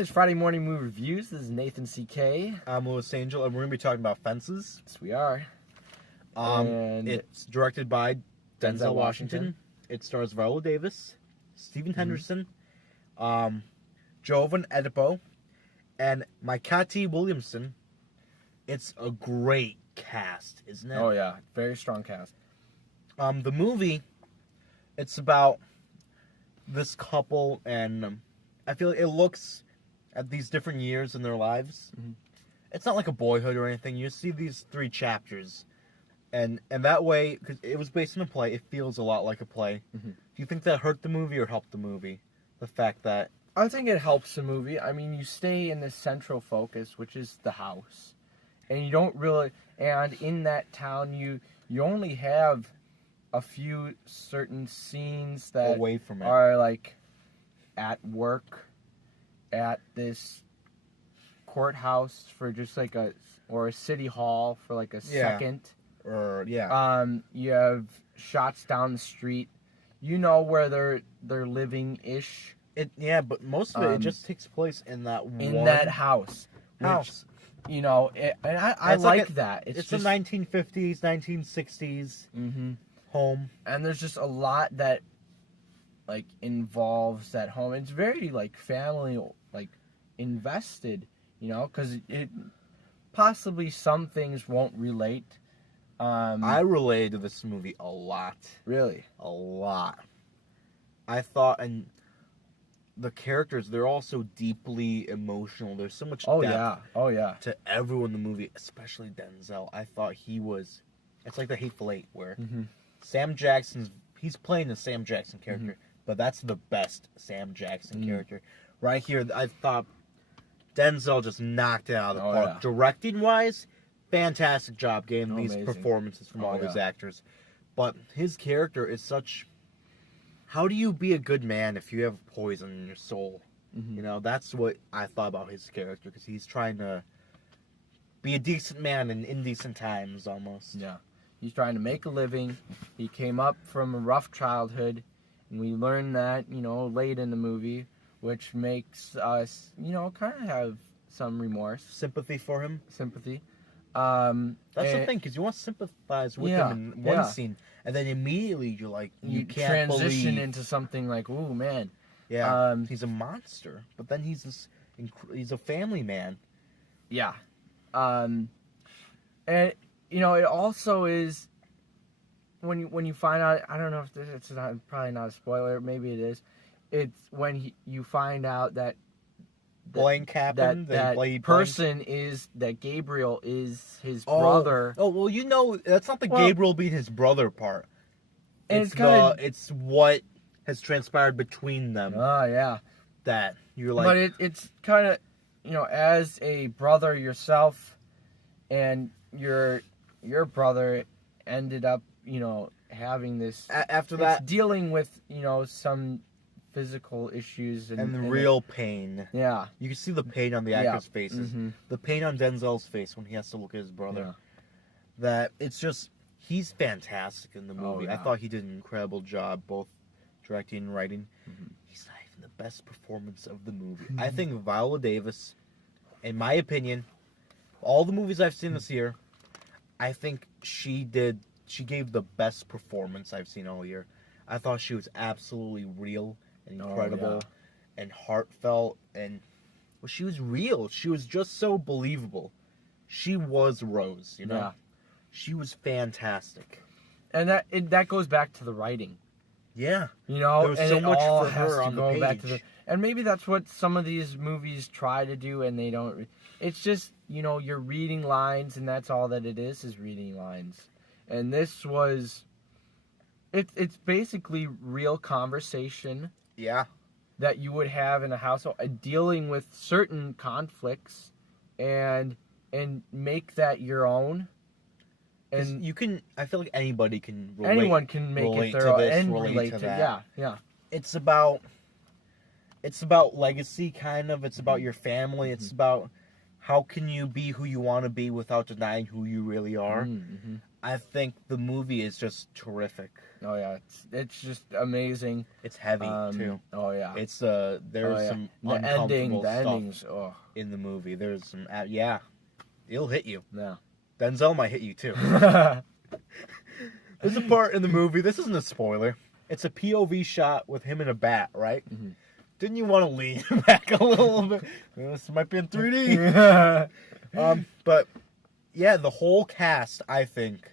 It's Friday Morning Movie Reviews. This is Nathan C.K. I'm Louis Angel, and we're going to be talking about Fences. Yes, we are. And it's directed by Denzel Washington. It stars Viola Davis, Stephen Henderson, Jovan Edipo, and Maikati Williamson. It's a great cast, isn't it? Oh, yeah. Very strong cast. The movie, it's about this couple, and I feel it looks at these different years in their lives. Mm-hmm. It's not like a Boyhood or anything. You see these 3 chapters, and that way, because it was based on a play, it feels a lot like a play. Mm-hmm. Do you think that hurt the movie or helped the movie? The fact that... I think it helps the movie. I mean, you stay in this central focus, which is the house. And you don't really... And in that town, you only have a few certain scenes that away from it. are, like, at work, at this courthouse for just, like, a city hall for, like, a second. Or, You have shots down the street. You know where they're living-ish. But most of it just takes place in that that house. House. You know, and I like that. It's just, the 1950s, 1960s home. And there's just a lot that, like, involves that home. It's very, like, family, like, invested, you know, because it possibly some things won't relate. I related to this movie a lot. Really? A lot. I thought, and the characters, they're all so deeply emotional. There's so much depth to everyone in the movie, especially Denzel. I thought he was... It's like the Hateful Eight, where Sam Jackson's... He's playing the Sam Jackson character, but that's the best Sam Jackson character. Right here, I thought Denzel just knocked it out of the park. Yeah. Directing-wise, fantastic job getting these Amazing. performances from all these actors. But his character is such... How do you be a good man if you have poison in your soul? You know, that's what I thought about his character, because he's trying to be a decent man in indecent times, almost. Yeah. He's trying to make a living. He came up from a rough childhood, and we learn that, you know, late in the movie, which makes us, you know, kind of have some remorse. Sympathy for him? Sympathy. That's the thing, because you want to sympathize with him in one scene, and then immediately you're like, you can't transition into something like, ooh, man. Yeah, he's a monster, but then he's a family man. Yeah. And, you know, it also is, when you find out, I don't know if it's probably not a spoiler, maybe it is, it's when you find out that Blaine Captain, that person is that Gabriel is his brother. Oh well, you know that's not the Gabriel being his brother part. And it's what has transpired between them. Oh yeah, that you're like. But it's kind of, you know, as a brother yourself, and your brother ended up, you know, having this after that, dealing with, you know, some physical issues and the real pain. Yeah, you can see the pain on the actors' faces. The pain on Denzel's face when he has to look at his brother. Yeah. That it's just he's fantastic in the movie. Oh, yeah. I thought he did an incredible job, both directing and writing. He's not even the best performance of the movie. I think Viola Davis, in my opinion, all the movies I've seen this year, I think she gave the best performance I've seen all year. I thought she was absolutely real and incredible and heartfelt, and she was real. She was just so believable. She was Rose, you know? Yeah. She was fantastic. And that goes back to the writing. Yeah. You know, there was so much all for her on the page. Back to and maybe that's what some of these movies try to do, and they don't. It's just, you know, you're reading lines, and that's all that it is reading lines. And this was... It's basically real conversation. Yeah. That you would have in a household, dealing with certain conflicts, and make that your own. And you can, I feel like anybody can relate. Anyone can make it their own and relate to that. Yeah. It's about legacy, kind of. It's about your family. It's about how can you be who you want to be without denying who you really are. I think the movie is just terrific. Oh yeah, it's just amazing. It's heavy too. Oh yeah, It's there's oh, yeah. some The uncomfortable stuff endings. Oh in the movie. There's some yeah, it'll hit you. no. Denzel might hit you too. There's a part in the movie. This isn't a spoiler. It's a POV shot with him and a bat, right? Mhm. Didn't you want to lean back a little bit? This might be in 3D. But yeah, the whole cast, I think,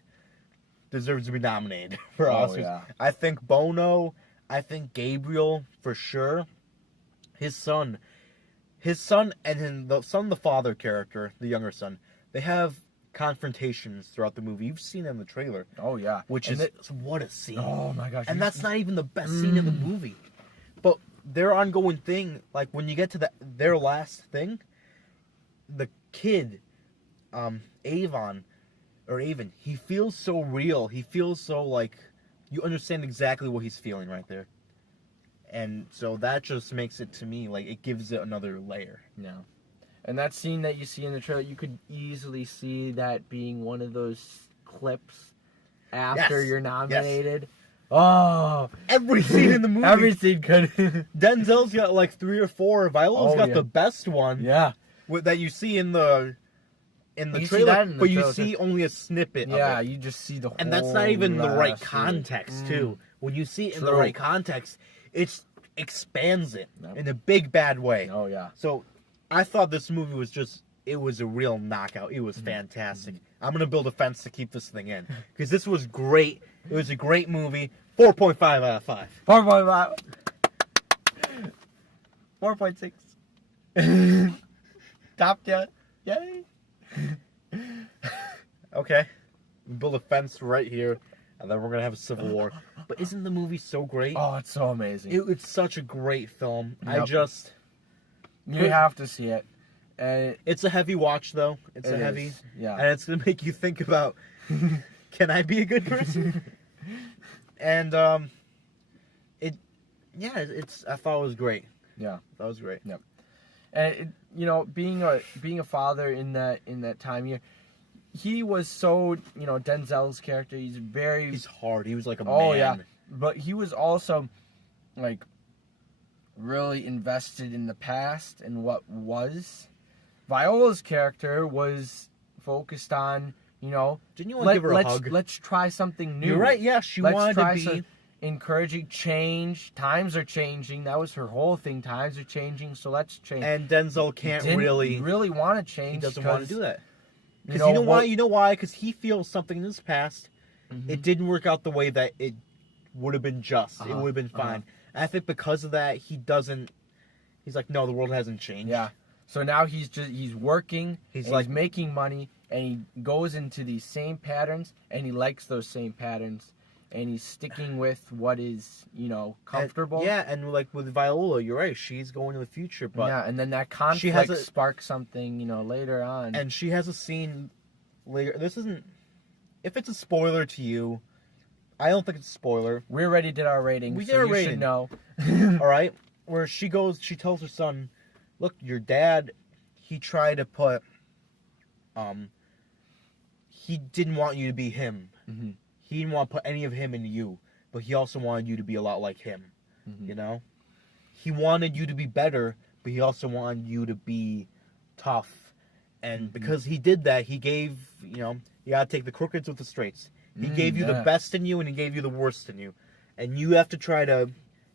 deserves to be nominated for Oscars. Yeah. I think Bono, I think Gabriel for sure. His son and the father character, the younger son, they have confrontations throughout the movie. You've seen it in the trailer. Oh yeah, Which And is what a scene. oh my gosh, And that's not even the best scene in the movie. But their ongoing thing, like when you get to their last thing, the kid, Avon, he feels so real. He feels so like you understand exactly what he's feeling right there. And so that just makes it, to me, like it gives it another layer. Yeah. And that scene that you see in the trailer, you could easily see that being one of those clips after Yes. you're nominated. Oh, Every scene in the movie. every scene could. Denzel's got like 3 or 4. Viola's got yeah. the best one. Yeah. That you see in the You see trailer, that in the but you trailer, see only a snippet Yeah, of it. you just see the whole. And that's not even the right last scene. context, too. When you see it in the True. right context, it expands it Yep. in a big bad way. Oh yeah. So I thought this movie was it was a real knockout. It was fantastic. I'm going to build a fence to keep this thing in. Because this was great. It was a great movie. 4.5 out of 5. 4.5. 4.6. Top 10. Yay. Okay. We build a fence right here. And then we're going to have a civil war. But isn't the movie so great? Oh, it's so amazing. It's such a great film. Yep. You have to see it. And It's a heavy watch, though. It's it a heavy. is, yeah. And it's going to make you think about, can I be a good person? And, I thought it was great. Yeah. That was great. And being a father in that time here, he was so, Denzel's character, He's hard. He was like a Oh, man. yeah. But he was also like really invested in the past and what was. Viola's character was focused on, Didn't you want to give her a hug? let's try something new. You're right. Yeah, she Let's wanted try to be. some encouraging change. Times are changing. That was her whole thing. Times are changing, so let's change. And Denzel can't Didn't really. want to change. He doesn't want to do that. Because You know why? what- You know why? Because he feels something in his past. Mhm. It didn't work out the way that it would have been just. It Uh-huh, would have been fine. And I think because of that, he doesn't. He's like, no, the world hasn't changed. Yeah. So now he's working. He's He's like- making money, and he goes into these same patterns, and he likes those same patterns, and he's sticking with what is comfortable. And like with Viola, you're right. She's going to the future, but yeah, and then that she has conflict a- sparks something later on. and she has a scene later. This isn't. If it's a spoiler to you, I don't think it's a spoiler. we already did our rating. We so did our you rating. should know. All right, where she tells her son, "Look, your dad, he tried to put, he didn't want you to be him. Mhm. He didn't want to put any of him into you, but he also wanted you to be a lot like him. Mhm. You know, he wanted you to be better, but he also wanted you to be tough. And Mhm. because he did that, he gave you gotta take the crookeds with the straights. He gave you the yeah. best in you, and he gave you the worst in you, and you have to try to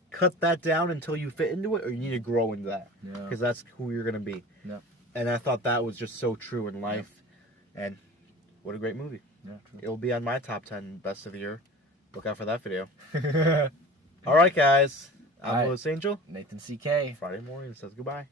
cut that down until you fit into it, or you need to grow into that Yeah. because that's who you're gonna be. Yeah. And I thought that was just so true in life, and what a great movie. Yeah, true. It'll be on my top 10 best of the year. Look out for that video. All right, guys. I'm All right. Lewis Angel. Nathan CK. Friday morning says goodbye.